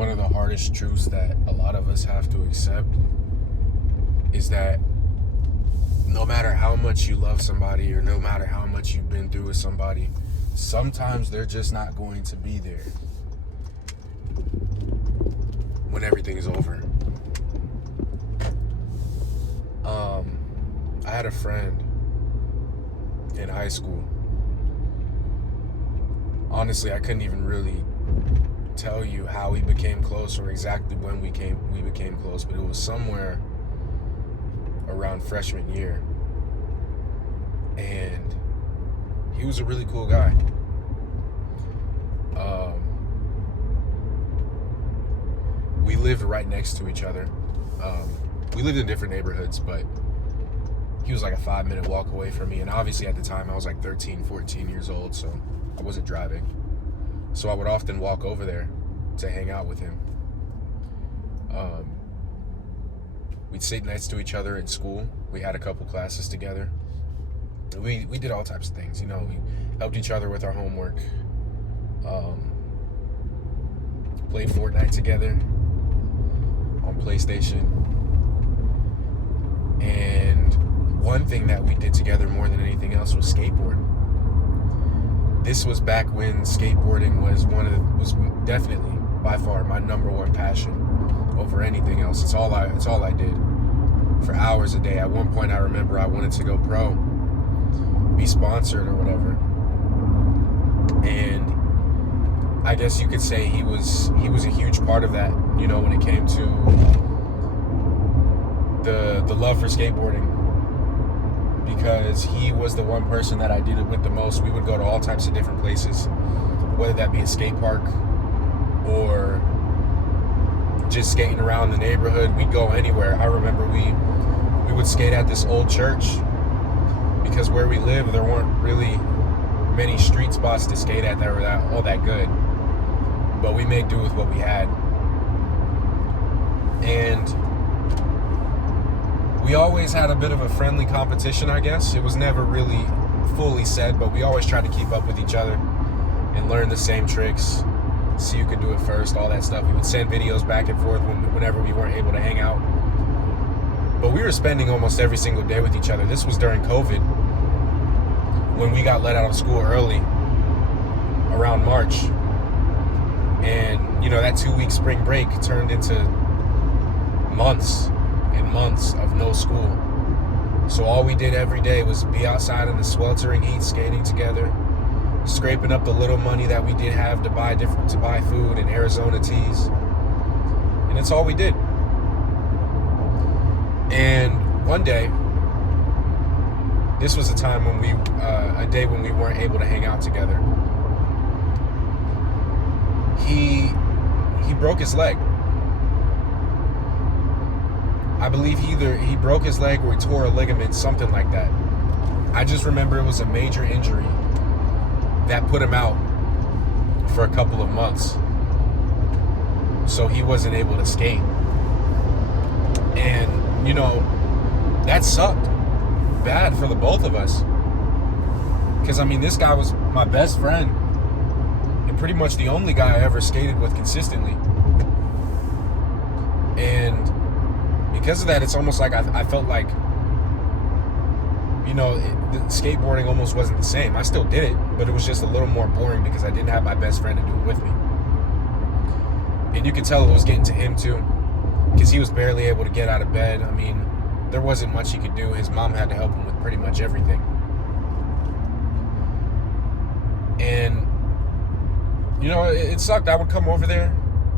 one of the hardest truths that a lot of us have to accept is that no matter how much you love somebody or no matter how much you've been through with somebody, sometimes they're just not going to be there when everything is over. I had a friend in high school. Honestly, I couldn't even really tell you how we became close or exactly when we became close, but it was somewhere around freshman year. And he was a really cool guy. We lived right next to each other. We lived in different neighborhoods, but he was like a 5-minute walk away from me. And obviously at the time I was like 13, 14 years old, so I wasn't driving. So I would often walk over there to hang out with him. We'd sit next to each other in school. We had a couple classes together. We did all types of things, we helped each other with our homework. Played Fortnite together on PlayStation. And one thing that we did together more than anything else was skateboard. This was back when skateboarding was definitely by far my number one passion over anything else. It's all I did for hours a day. At one point I remember I wanted to go pro, be sponsored or whatever. And I guess you could say he was a huge part of that, when it came to the love for skateboarding, because he was the one person that I did it with the most. We would go to all types of different places, whether that be a skate park or just skating around the neighborhood. We'd go anywhere. I remember we would skate at this old church because where we live there weren't really many street spots to skate at that were all that good, but we made do with what we had. And we always had a bit of a friendly competition, I guess. It was never really fully said, but we always tried to keep up with each other and learn the same tricks, see who could do it first, all that stuff. We would send videos back and forth whenever we weren't able to hang out. But we were spending almost every single day with each other. This was during COVID, when we got let out of school early, around March. And, that 2-week spring break turned into months and months of no school. So all we did every day was be outside in the sweltering heat, skating together, scraping up the little money that we did have to buy food and Arizona teas. And it's all we did. And one day, this was a time when a day when we weren't able to hang out together. He broke his leg. I believe he broke his leg or he tore a ligament, something like that. I just remember it was a major injury that put him out for a couple of months. So he wasn't able to skate. And, that sucked bad for the both of us. Because, this guy was my best friend and pretty much the only guy I ever skated with consistently. And because of that, it's almost like I felt like, the skateboarding almost wasn't the same. I still did it, but it was just a little more boring because I didn't have my best friend to do it with me. And you could tell it was getting to him too, because he was barely able to get out of bed. There wasn't much he could do. His mom had to help him with pretty much everything. And, it sucked. I would come over there.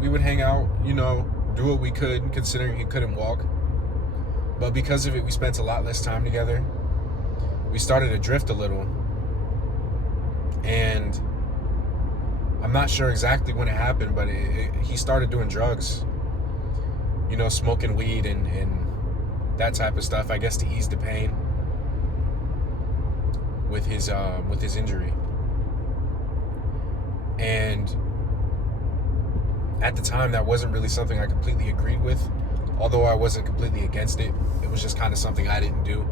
We would hang out, do what we could, considering he couldn't walk. But because of it, we spent a lot less time together. We started to drift a little. And I'm not sure exactly when it happened, but he started doing drugs. Smoking weed and that type of stuff, I guess, to ease the pain with his injury. And at the time, that wasn't really something I completely agreed with. Although I wasn't completely against it, it was just kind of something I didn't do.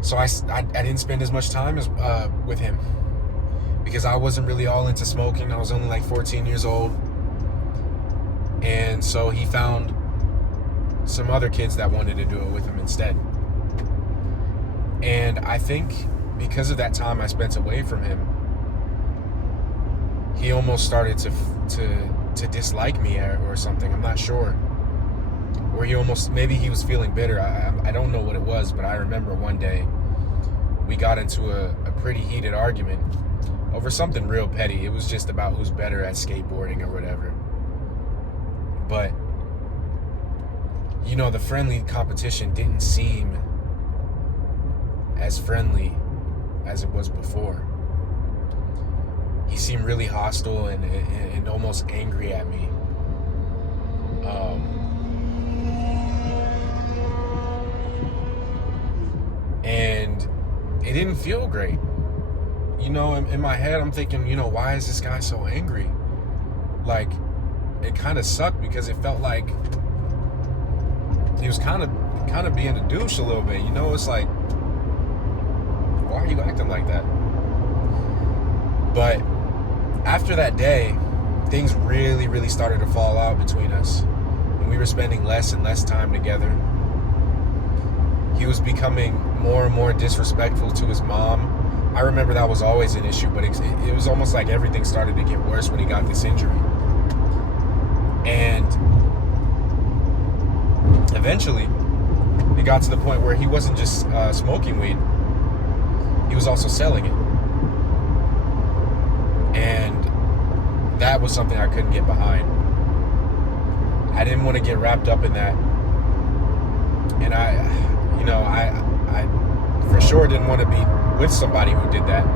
So I didn't spend as much time with him because I wasn't really all into smoking. I was only like 14 years old. And so he found some other kids that wanted to do it with him instead. And I think because of that time I spent away from him, he almost started to dislike me or something. I'm not sure. Or maybe he was feeling bitter. I don't know what it was, but I remember one day we got into a pretty heated argument over something real petty. It was just about who's better at skateboarding or whatever. But, the friendly competition didn't seem as friendly as it was before. He seemed really hostile and almost angry at me. And it didn't feel great. In my head, I'm thinking, why is this guy so angry? Like, it kind of sucked because it felt like he was kind of being a douche a little bit. It's like, why are you acting like that? But after that day, things really, really started to fall out between us. And we were spending less and less time together. He was becoming more and more disrespectful to his mom. I remember that was always an issue, but it was almost like everything started to get worse when he got this injury. And eventually, it got to the point where he wasn't just smoking weed, he was also selling it. And that was something I couldn't get behind. I didn't want to get wrapped up in that. And I for sure didn't want to be with somebody who did that.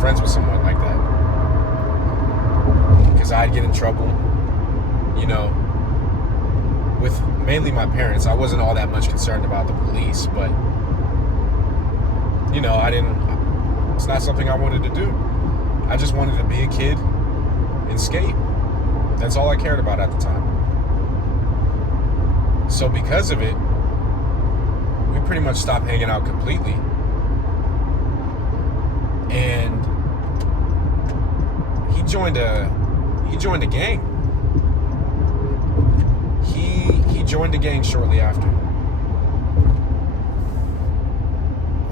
Friends with someone like that. Because I'd get in trouble, with mainly my parents. I wasn't all that much concerned about the police, but, it's not something I wanted to do. I just wanted to be a kid and skate. That's all I cared about at the time. So because of it, we pretty much stopped hanging out completely. And he joined a gang. He joined a gang shortly after.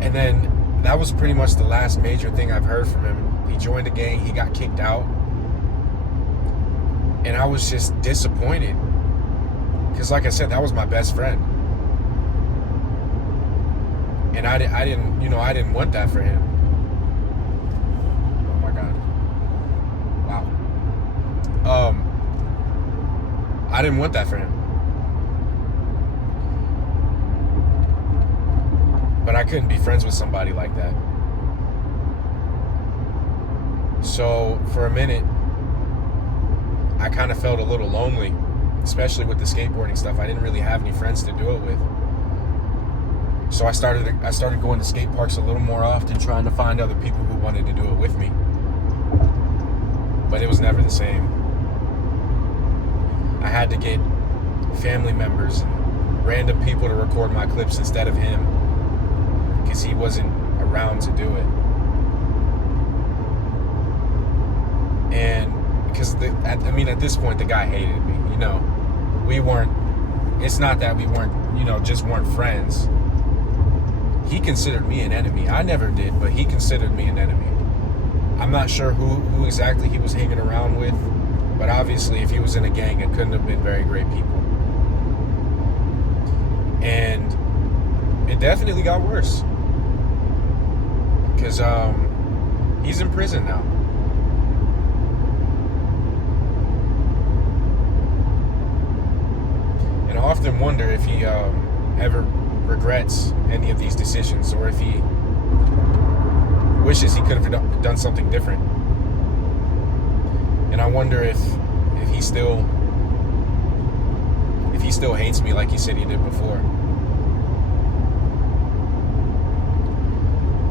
And then that was pretty much the last major thing I've heard from him. He joined a gang, he got kicked out. And I was just disappointed. Because like I said, that was my best friend. And I didn't want that for him. Oh my God. Wow. I didn't want that for him. But I couldn't be friends with somebody like that. So for a minute, I kind of felt a little lonely, especially with the skateboarding stuff. I didn't really have any friends to do it with. So I started going to skate parks a little more often, trying to find other people who wanted to do it with me. But it was never the same. I had to get family members and random people to record my clips instead of him, because he wasn't around to do it. And because at this point the guy hated me. It's not that we weren't friends. He considered me an enemy. I never did, but he considered me an enemy. I'm not sure who exactly he was hanging around with, but obviously if he was in a gang, it couldn't have been very great people. And it definitely got worse. Because he's in prison now. And I often wonder if he ever regrets any of these decisions, or if he wishes he could have done something different. And I wonder if he still hates me like he said he did before.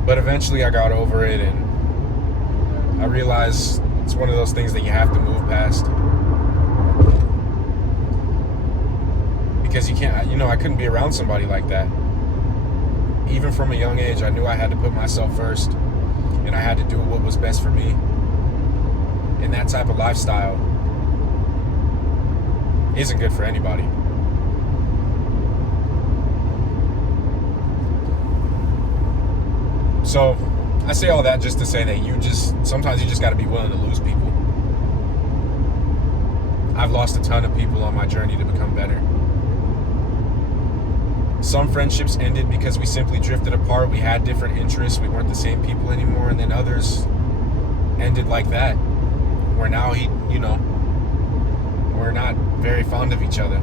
But eventually I got over it, and I realized it's one of those things that you have to move past. Because you can't, I couldn't be around somebody like that. Even from a young age, I knew I had to put myself first, and I had to do what was best for me. And that type of lifestyle isn't good for anybody. So I say all that just to say that sometimes you just got to be willing to lose people. I've lost a ton of people on my journey to become better. Some friendships ended because we simply drifted apart. We had different interests. We weren't the same people anymore. And then others ended like that, where now we're not very fond of each other.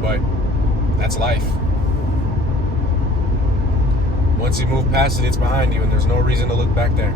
But that's life. Once you move past it, it's behind you, and there's no reason to look back there.